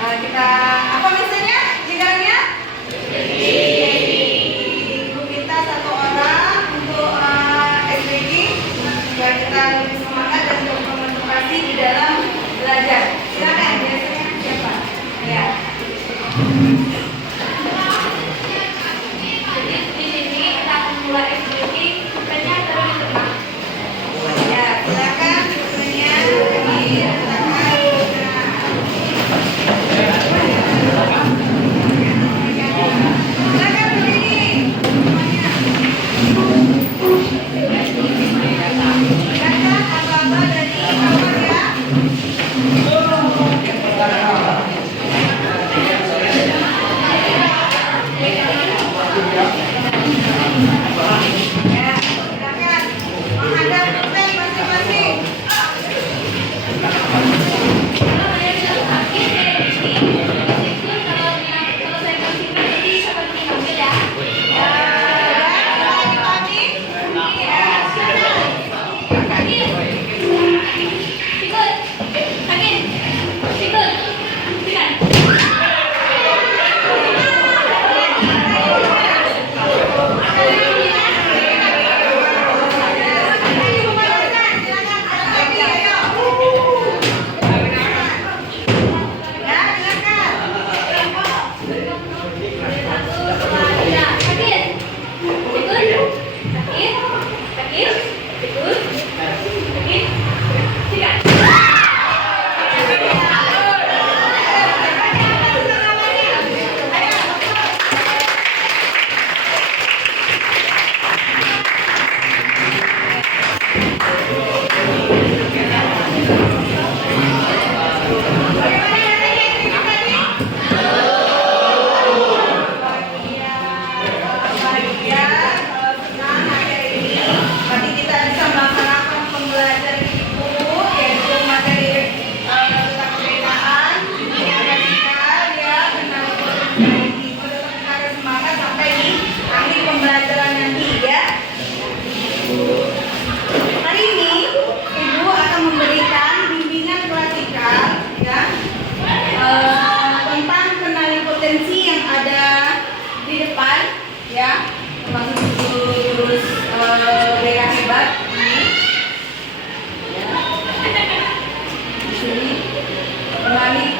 Kita apa misalnya? Jinglenya? Ibu minta satu orang untuk SBG biar kita lebih semangat dan berkonsentrasi di dalam belajar. Silakan, biasanya siapa? Ya. Jadi di sini kita akan mulai SBG, bukannya terlalu tenang. Ya, silakan bukunya diletakkan. Silakan berdiri semuanya. Silakan apa-apa dari kamar ya. Ya, silakan menghadap dosen masing-masing. Kalau saya bersihkan jadi seperti mobil ya. Ya, dipahami? Iya. Ikut, kakin, ikut, sikat.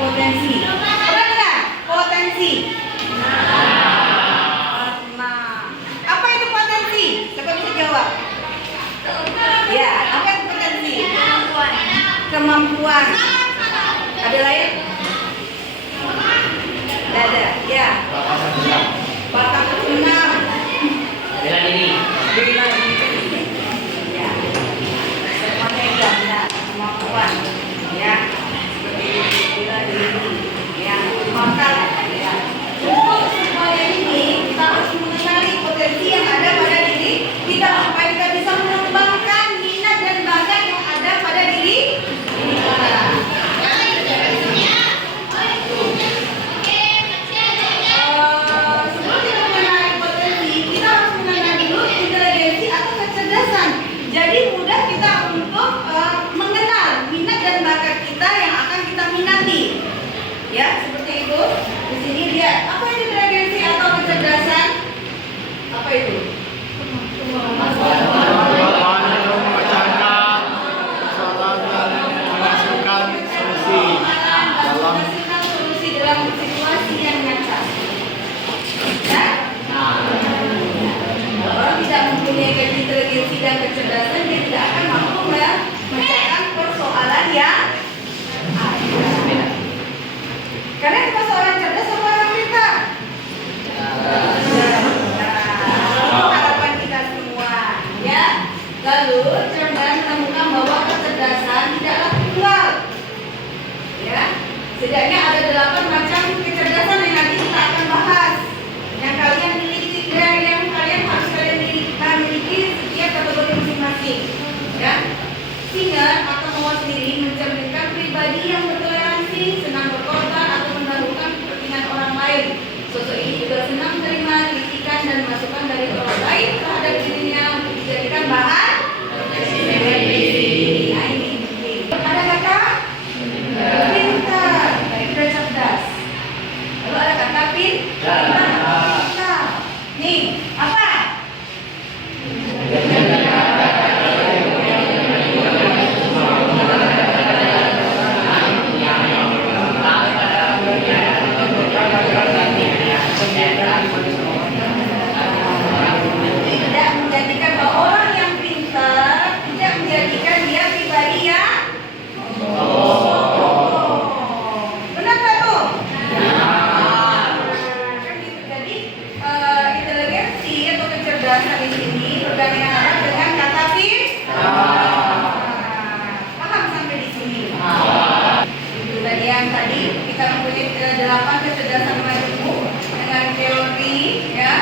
Potensi. Pernah dengar? Potensi. Nah, apa itu potensi? Siapa bisa jawab? Ya, apa itu potensi? Kemampuan. Ada lain? Tidak ada. Ya. Bakat bersenam. Bela diri. Bela diri. Ya. Semuanya benar. Kemampuan. Ya. Bela diri. Ya. Bakat. Ya. Untuk semuanya ini kita harus mengenali potensi yang ada pada diri kita supaya kita bisa mengembangkan minat dan bakat yang ada pada diri kita. Sebelum kita mengenali potensi, kita harus mengenali dulu inteligensi atau kecerdasan. Jadi mudah kita untuk mengenal minat dan bakat kita yang akan kita minati. Ya, seperti itu. Di sini lihat apa itu inteligensi atau kecerdasan? Apa itu? Menghasilkan solusi dalam situasi yang nyata. Ya? Orang tidak mempunyai inteligensi dan kecerdasan, dia tidak akan mampu memecahkan persoalan yang ada. Karena kita seorang cerdas sama orang pintar. Bisa. Nih, apa? Tidak menjadikan bahwa orang yang pintar tidak menjadikan dia pribadi yang benar tak tuh? Kan gitu. Jadi inteligensi atau kecerdasan di sini bergandengan erat dengan kata paham sampai di sini? Itu tadi yang tadi kita mempunyai 8 kecerdasan majemuk dengan teori ya.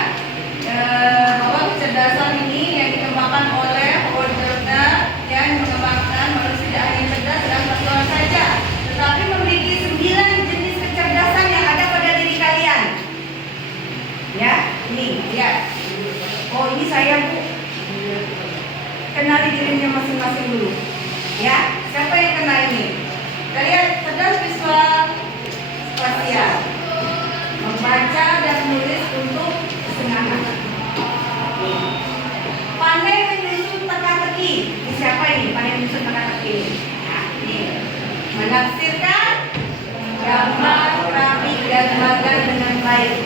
Bahwa kecerdasan ini yang dikembangkan oleh Howard Gardner yang mengembangkan manusia tidak hanya cerdas dan pengetahuan saja, tetapi memiliki 9 jenis kecerdasan yang ada pada diri kalian. Ya, ini lihat. Oh, ini saya Bu. Kenali dirinya masing-masing dulu. Ya, siapa yang kenal ini? Kalian cerdas visual spasial, membaca dan menulis untuk kesenangan. Pandai menyusun teka-teki. Ini siapa ini? Pandai menyusun teka-teki. Nah, ini menafsirkan gambar rapi dan magang dengan baik.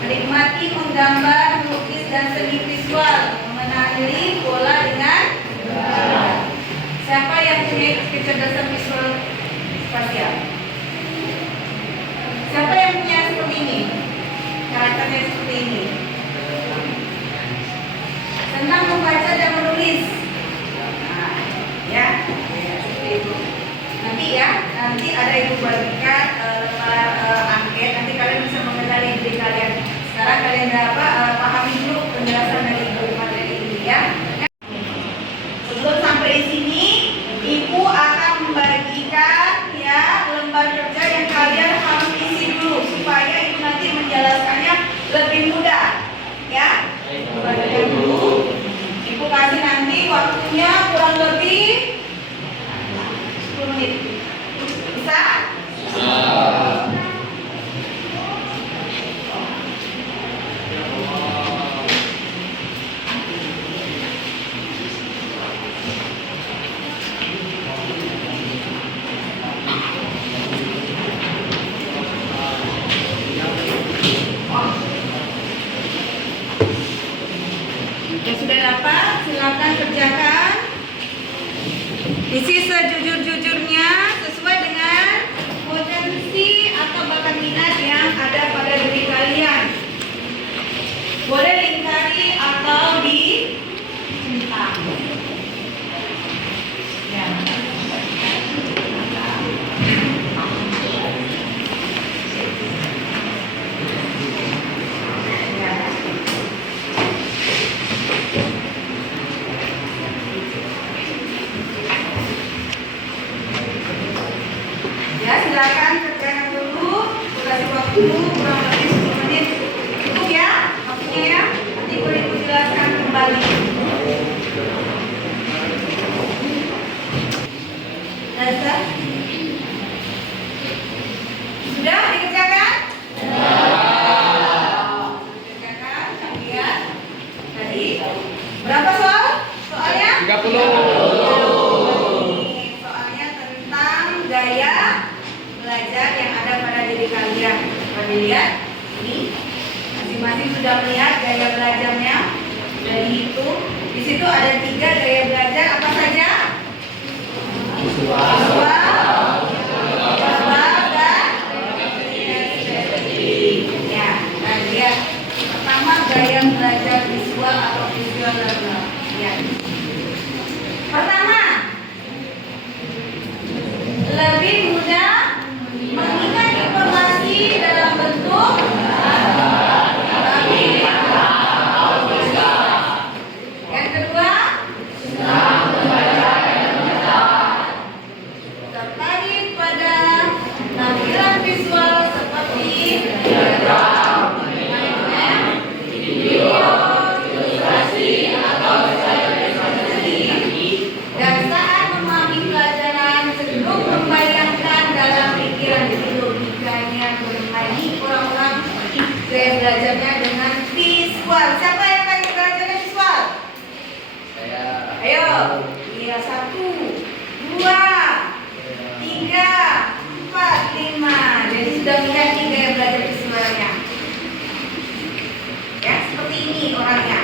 Menikmati menggambar, melukis dan seni visual, mengenali pola dengan baik. Siapa yang punya kecerdasan visual spasial? Siapa yang punya seperti ini? Karakternya seperti ini. Senang membaca dan menulis. Nah, ya, seperti itu. Nanti ada ibu bagikan angket. Nanti kalian bisa mengenali diri kalian. Sekarang kalian pahami dulu penjelasan dari ibu materi ini ya. Sebelum sampai di sini, ibu akan membagikan ya lembar kerja yang kalian harus isi dulu supaya ibu nanti menjelaskannya lebih mudah. Ya, bagikan dulu. Ibu kasih nanti waktunya kurang lebih 10 menit. Bisa? Yang sudah dapat, silakan kerjakan. Isi sejujur-jujurnya sesuai dengan potensi atau bakat minat yang ada pada diri kalian. Boleh lingkari atau dicentang. Ya. Ya, silakan kerjakan dulu. Kasih waktu kurang lebih 10 menit. Cukup ya waktunya ya. Nanti boleh dijelaskan kembali. Rasa? Sudah dikerjakan? Dikerjakan. Lihat. Tadi berapa soal? Soalnya? 30. Soalnya tentang gaya belajar yang ada pada diri kalian. Coba dilihat. Ini masing-masing sudah melihat gaya belajarnya. Dari itu, di situ ada 3 gaya belajar. Apa saja? Visual, verbal, dan kinestetik. Ya, nah lihat. Pertama gaya belajar visual atau visual learner. Ya. Pertama, lebih mudah mengingat informasi dalam bentuk yang kedua, belajarnya dengan visual. Siapa yang pengen belajarnya visual? Saya. Ayo. Iya, 1, 2, 3, 4, 5. Jadi sudah lihat nih gaya belajar visualnya. Ya, seperti ini orangnya.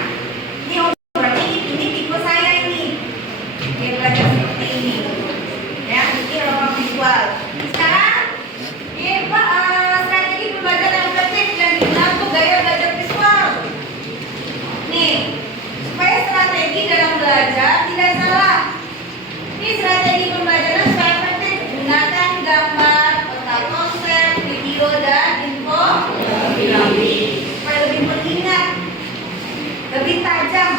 Ini berarti ini tipe saya ini. Gaya belajar seperti ini. Ya, ini orang visual. Sekarang, ini strategi pembelajaran yang efektif yang digunakan untuk gaya belajar visual. Nih, supaya strategi dalam belajar tidak salah. Ini strategi pembelajaran supaya efektif. Gunakan gambar, peta konsep, video, dan infografis supaya lebih mengingat, lebih tajam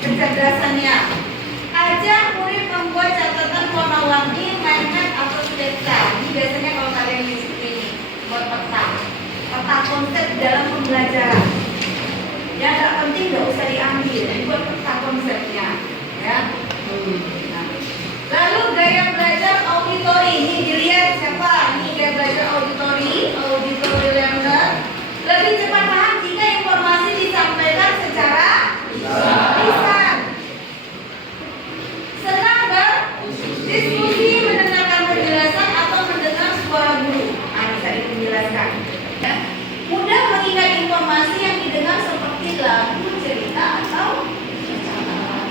kecerdasannya. Ajak murid membuat catatan warna-warni, mind map atau sketsa. Ini biasanya kalau kalian di sini buat peta konsep dalam pembelajaran. Yang nggak penting nggak usah diambil, buat peta konsepnya, ya. Nah. Lalu gaya belajar auditori, ini dilihat siapa? Ini gaya belajar auditori learner. Lebih cepat paham jika informasi disampaikan secara lisan. Senang berdiskusi, mendengarkan penjelasan atau mendengar suara guru. Ini tadi menjelaskan. Ya. Mudah mengingat informasi yang didengar seperti lagu, cerita atau percakapan.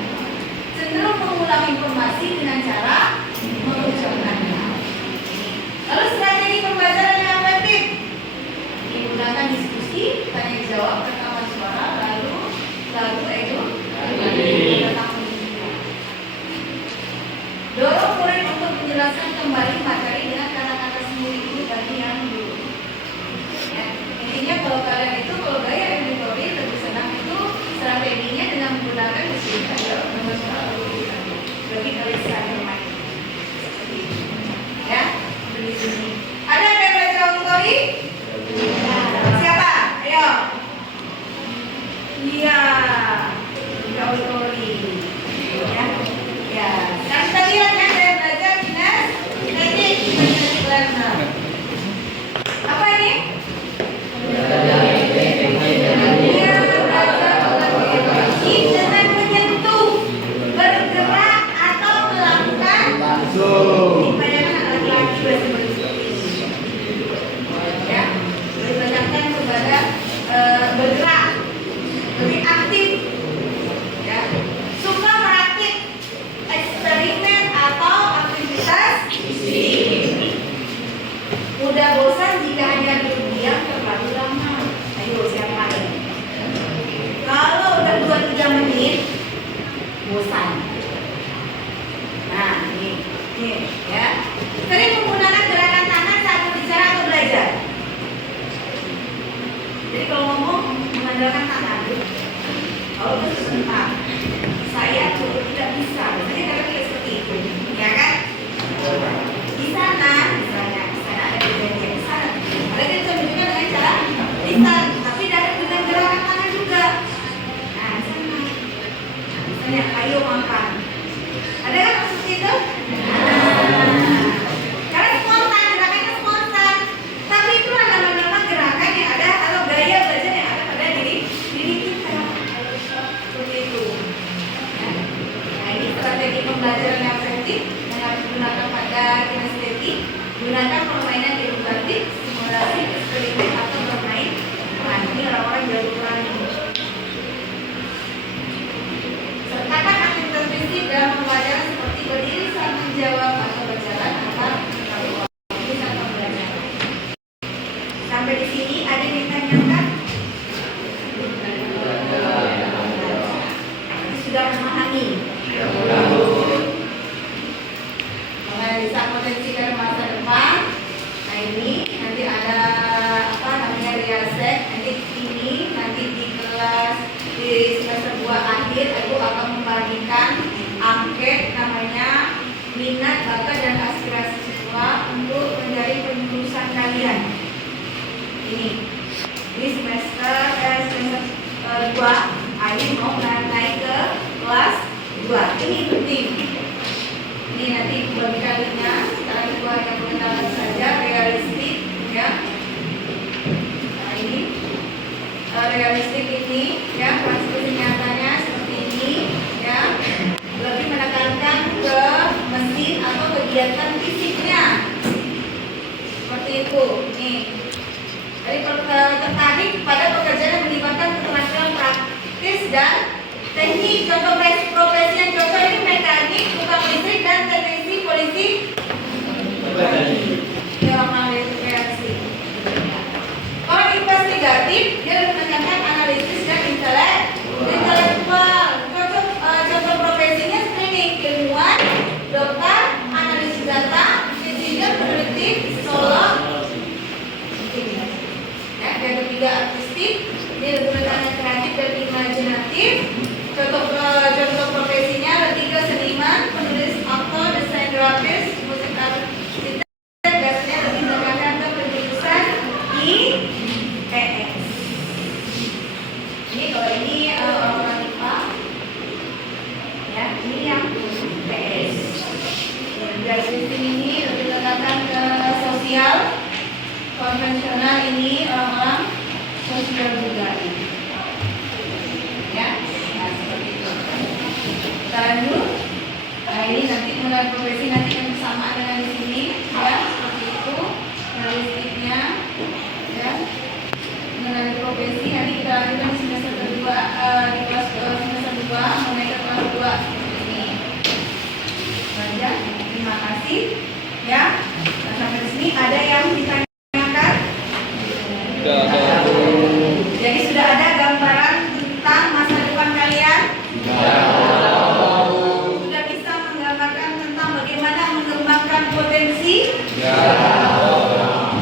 Cenderung mengulang informasi dengan cara mengucapkannya. Lalu strategi pembelajaran yang efektif digunakan diskusi, tanya jawab, rekaman suara, lalu dorong murid untuk menjelaskan kembali materi dengan kata-kata sendiri dulu bagi yang dulu. Ya, intinya kalau kalian itu kalau gaya auditori lebih senang itu strateginya dengan menggunakan diskusi, tanya jawab, rekaman suara, lalu lebih dari bermain. Ya, di sini. Ada yang belajar auditori? Siapa? Ayo. Iya. Auditori. Ya. Ya. Yang kita lihat ya, saya belajar kinesthetic learner. Apa ini? Dia belajar berinteraksi dengan menyentuh, bergerak atau melakukan langsung. Bayangkan laki-laki berarti seperti ini. Ya, dibayangkan kepada bergerak, lebih aktif. Ya, suka merakit eksperimen atau aktivitas fisik. Mudah bosan jika hanya duduk diam terlalu lama. Ayo siapa ini? Kalau udah 2-3 menit bosan. Nah, ini ya. Sering menggunakan gerakan tangan saat berbicara atau belajar. Jadi kalau ngomong mengandalkan tangan. Kalau itu sebentar. Saya tuh tidak bisa. Biasanya kadang kayak seperti itu, ya kan? Di sana, misalnya, di sana ada kejadian di sana. Ada kita menunjukkan dengan cara lisan, tapi dengan gerakan tangan juga. Nah, di sana. Misalnya, ayo makan. Ada kan seperti itu? Karena spontan, gerakannya spontan. Tapi itulah nama-nama gerakan yang ada atau gaya belajar yang ada pada diri kita. Seperti itu. Nah, ini strategi pembelajaran yang efektif yang harus digunakan pada kinestetik. Gunakan permainan edukatif, simulasi, eksperimen atau bermain. Nah, ini orang-orang jago berani. Sertakan aktivitas fisik dalam pembelajaran seperti berdiri saat menjawab atau berjalan antar waktu saat pembelajaran. Sampai di sini ada yang ditanyakan? Sudah memahami? Menganalisa potensi dari masa depan. Nah ini nanti ada apa namanya riasek. Nanti ini nanti di kelas di semester 2 akhir aku akan membagikan angket namanya minat, bakat dan aspirasi siswa untuk menjadi penerusan kalian. Ini semester 2 akhir mau naik ke kelas 2. Ini penting. Ini nanti bagikan linknya. Sekarang itu hanya pengetahuan saja, realistik, ya. Nah ini realistik ini, ya, kondisi nyatanya seperti ini, ya, lebih menekankan ke mesin atau kegiatan fisiknya, seperti itu. Nih, jadi tertarik pada pekerjaan yang melibatkan keterampilan praktis dan teknik. Contoh profesi yang cocok ini mekanik, tukang listrik, dan teknisi polisi. Reaksi. Kalau investigatif, dia menekankan analisis dan intelektual. Contoh profesinya screening, ilmuwan, dokter, analisis data, engineer, peneliti, psikolog. Ya, yang ketiga artistik, dia lebih menekankan kreatif dan imajinatif. Contoh profesinya ketiga seniman, penulis, aktor, desain grafis, musik artis. Ini kalau ini orang IPA, ya, ini yang PS. Garis sistem ini lebih menekankan ke sosial, konvensional ini orang-orang sosial juga. Ya, nah, seperti itu. Kita lanjut. Nah, ini nanti mulai profesi nanti yang sama dengan di sini, ya, seperti itu. Realistiknya, ya. Mengenai profesi nanti kita lanjutkan di semester kedua, di kelas semester 2 mengenai ke kelas 2 seperti ini. Saja, terima kasih, ya. Nah, sampai di sini ada yang ditanyakan? Jadi sudah ada gambaran tentang masa depan kalian? Sudah bisa menggambarkan tentang bagaimana mengembangkan potensi?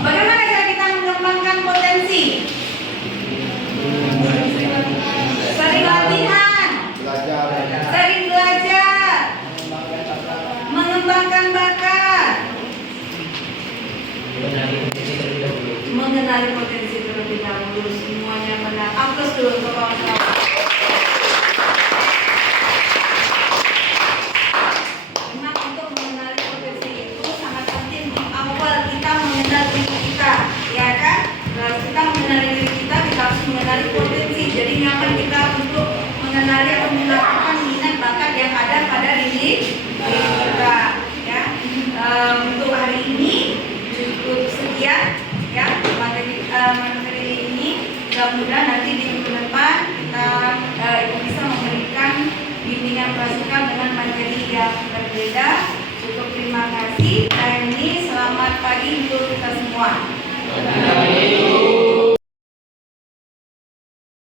Bagaimana cara kita mengembangkan potensi? Sering latihan, sering belajar, mengembangkan bakat, mengenali potensi terlebih dahulu. Semuanya benar. Aplaus dulu untuk kawan-kawan. Memang untuk mengenali potensi itu sangat penting di awal kita mengenal diri kita, ya kan? Kalau kita mengenali diri kita harus mengenali potensi. Jadi ngapain kita untuk mengenali atau melakukan minat bakat yang ada pada diri kita, ya. Untuk hari ini cukup sekian, ya, materi ini. Mudah-mudahan nanti di minggu depan kita bisa memberikan bimbingan prasikal dengan materi yang berbeda. Cukup terima kasih. Dan ini selamat pagi untuk kita semua.